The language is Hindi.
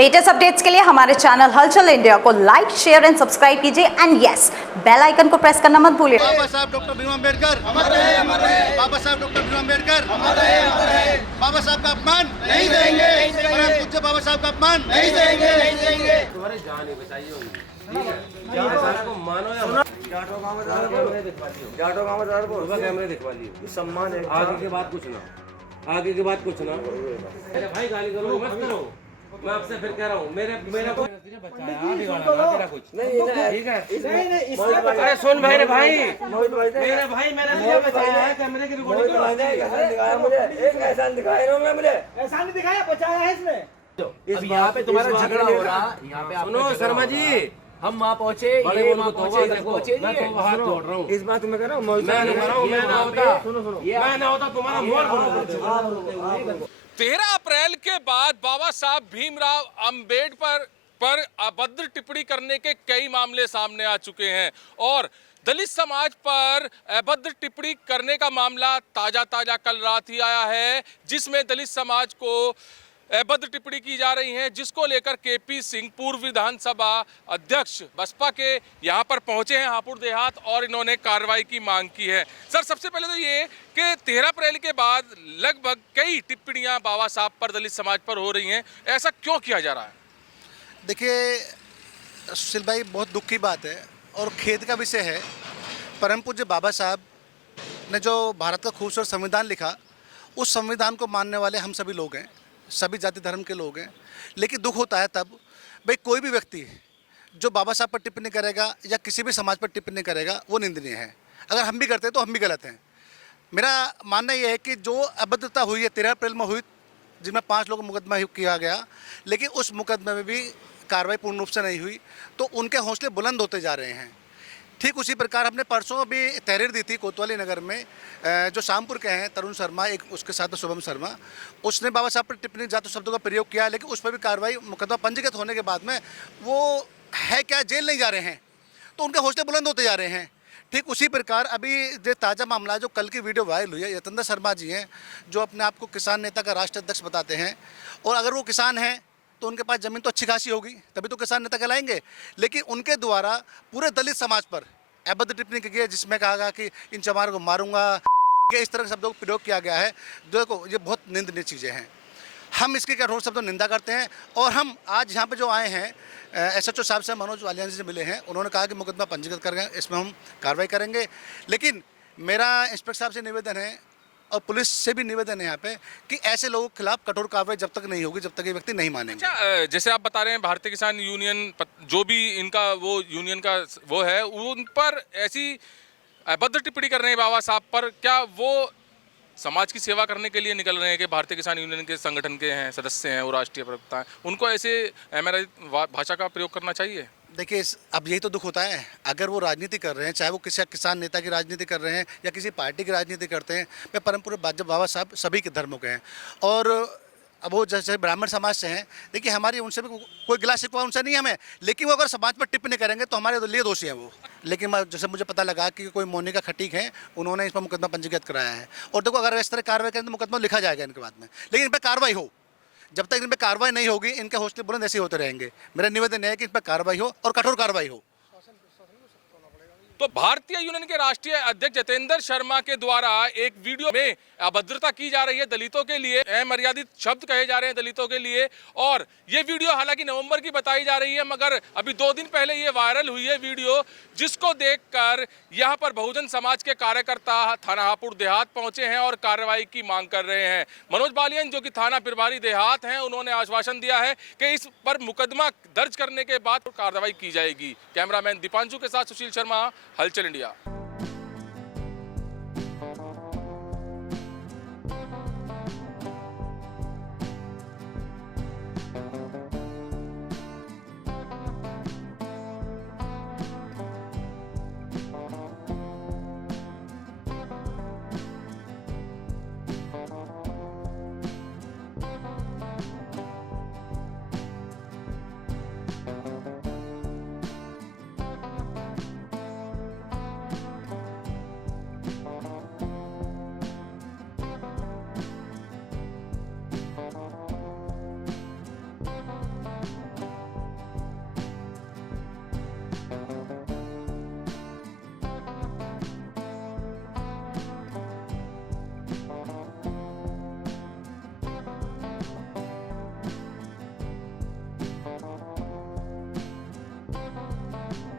लेटेस्ट अपडेट्स के लिए हमारे चैनल हलचल इंडिया को लाइक, शेयर एंड सब्सक्राइब कीजिए एंड यस, बेल आइकन को प्रेस करना मत भूलिए। बाबा साहब डॉक्टर भीम अम्बेडकर अमर रहे, अमर रहे। बाबा साहब डॉक्टर भीम अम्बेडकर अमर रहे, अमर रहे। बाबा साहब का अपमान नहीं देंगे, परम पूज्य बाबा साहब का अपमान नहीं देंगे, नहीं देंगे। तुम्हारी जान ही बचाई होगी, ठीक है? जान को मानो या जाटो कैमरे दिखवा लियो, सम्मान है। आगे के बाद कुछ ना, आगे की बात कुछ ना। मेरे भाई गाली करो मत करो, मैं आपसे फिर कह रहा हूँ, मेरा को बचाया तेरा कुछ नहीं, ठीक है? अरे सुन मेरे भाई, मैंने तुझे बचाया है, कैमरे की रिकॉर्डिंग करो। एहसान दिखाया इन्होंने मुझे, एहसान नहीं दिखाया, बचाया है इसने। अब यहाँ पे तुम्हारा झगड़ा हो रहा, यहाँ पे सुनो शर्मा जी, हम वहाँ पहुँचे, ये वहाँ पहुँचे, इधर पहुँचे नहीं है। हाथ जोड़ रहा हूँ, इस बात में कह रहा हूँ, मैं ना होता तुम्हारा मोड़। 13 अप्रैल के बाद बाबा साहब भीमराव अंबेडकर पर अभद्र टिप्पणी करने के कई मामले सामने आ चुके हैं और दलित समाज पर अभद्र टिप्पणी करने का मामला ताजा कल रात ही आया है, जिसमें दलित समाज को अभद्र टिप्पणी की जा रही है, जिसको लेकर केपी सिंह पूर्व विधानसभा अध्यक्ष बसपा के यहाँ पर पहुंचे हैं हापुड़ देहात और इन्होंने कार्रवाई की मांग की है। सर, सबसे पहले तो ये कि 13 अप्रैल के बाद लगभग कई टिप्पणियां बाबा साहब पर, दलित समाज पर हो रही हैं, ऐसा क्यों किया जा रहा है? देखिए सुशील भाई, बहुत दुख की बात है और खेद का विषय है। परम पूज्य बाबा साहब ने जो भारत का खूबसूरत संविधान लिखा, उस संविधान को मानने वाले हम सभी लोग हैं, सभी जाति धर्म के लोग हैं। लेकिन दुख होता है तब भाई कोई भी व्यक्ति जो बाबा साहब पर टिप्पणी करेगा या किसी भी समाज पर टिप्पणी करेगा, वो निंदनीय है। अगर हम भी करते हैं तो हम भी गलत हैं। मेरा मानना यह है कि जो अभद्रता हुई है 13 अप्रैल में हुई, जिनमें 5 लोगों को मुकदमा किया गया, लेकिन उस मुकदमे में भी कार्रवाई पूर्ण रूप से नहीं हुई, तो उनके हौसले बुलंद होते जा रहे हैं। ठीक उसी प्रकार हमने परसों भी तहरीर दी थी कोतवाली नगर में, जो शामपुर के हैं तरुण शर्मा, एक उसके साथ शुभम शर्मा, उसने बाबा साहब पर टिप्पणी जात शब्दों का प्रयोग किया, लेकिन उस पर भी कार्रवाई, मुकदमा पंजीकृत होने के बाद में वो है क्या, जेल नहीं जा रहे हैं, तो उनके हौसले बुलंद होते जा रहे हैं। ठीक उसी प्रकार अभी जो ताज़ा मामला है, जो कल की वीडियो वायरल हुई है, यतेंद्र शर्मा जी हैं जो अपने आप को किसान नेता का राष्ट्रीय अध्यक्ष बताते हैं, और अगर वो किसान हैं तो उनके पास ज़मीन तो अच्छी खासी होगी, तभी तो किसान नेता कहलाएंगे। लेकिन उनके द्वारा पूरे दलित समाज पर अभद्र टिप्पणी की है, जिसमें कहा गया कि इन चमारों को मारूंगा, इस तरह के शब्दों का प्रयोग किया गया है। देखो, ये बहुत निंदनीय चीज़ें हैं। हम इसकी कठोर शब्दों निंदा करते हैं और हम आज यहाँ पे जो आए हैं, SHO साहब से, मनोज वालियान जी से मिले हैं। उन्होंने कहा कि मुकदमा पंजीकृत करेंगे, इसमें हम कार्रवाई करेंगे। लेकिन मेरा इंस्पेक्टर साहब से निवेदन है और पुलिस से भी निवेदन है यहाँ पे कि ऐसे लोगों के खिलाफ कठोर कार्रवाई जब तक नहीं होगी, जब तक ये व्यक्ति नहीं मानेंगे। अच्छा, जैसे आप बता रहे हैं भारतीय किसान यूनियन, जो भी इनका वो यूनियन का वो है, उन पर ऐसी अभद्र टिप्पणी कर रहे हैं बाबा साहब पर, क्या वो समाज की सेवा करने के लिए निकल रहे हैं कि भारतीय किसान यूनियन के संगठन के हैं, सदस्य हैं, वो राष्ट्रीय प्रवक्ता हैं, उनको ऐसे भाषा का प्रयोग करना चाहिए? देखिए, अब यही तो दुख होता है, अगर वो राजनीति कर रहे हैं, चाहे वो किसी किसान नेता की राजनीति कर रहे हैं या किसी पार्टी की राजनीति करते हैं, मैं परम पूज्य बाबा साहब सभी के धर्मों के हैं। और अब वो जैसे ब्राह्मण समाज से हैं, देखिए हमारी उनसे भी कोई गिला शिकवा उनसे नहीं हमें, लेकिन वो अगर समाज पर टिप्पणी करेंगे तो हमारे लिए दोषी हैं वो। लेकिन जैसे मुझे पता लगा कि कोई मोनिका खटीक है, उन्होंने इस पर मुकदमा पंजीकृत कराया है, और देखो अगर इस तरह कार्रवाई करें तो मुकदमा लिखा जाएगा इनके बाद में, लेकिन इन पर कार्रवाई हो। जब तक इन पर कार्रवाई नहीं होगी, इनके हौसले बुलंद ऐसे होते रहेंगे। मेरा निवेदन है कि इन पर कार्रवाई हो और कठोर कार्रवाई हो। तो भारतीय यूनियन के राष्ट्रीय अध्यक्ष यतेंद्र शर्मा के द्वारा एक वीडियो में अभद्रता की जा रही है दलितों के लिए, अमर्यादित शब्द कहे जा रहे हैं दलितों के लिए, और ये वीडियो हालांकि नवंबर की बताई जा रही है, मगर अभी 2 दिन पहले ये वायरल हुई है वीडियो, जिसको देखकर यहाँ पर बहुजन समाज के कार्यकर्ता थाना हापुड़ देहात पहुंचे हैं और कार्रवाई की मांग कर रहे हैं। मनोज बालियन, जो कि थाना प्रभारी देहात हैं, उन्होंने आश्वासन दिया है कि इस पर मुकदमा दर्ज करने के बाद कार्रवाई की जाएगी। कैमरामैन दीपांशु के साथ सुशील शर्मा, हलचल इंडिया।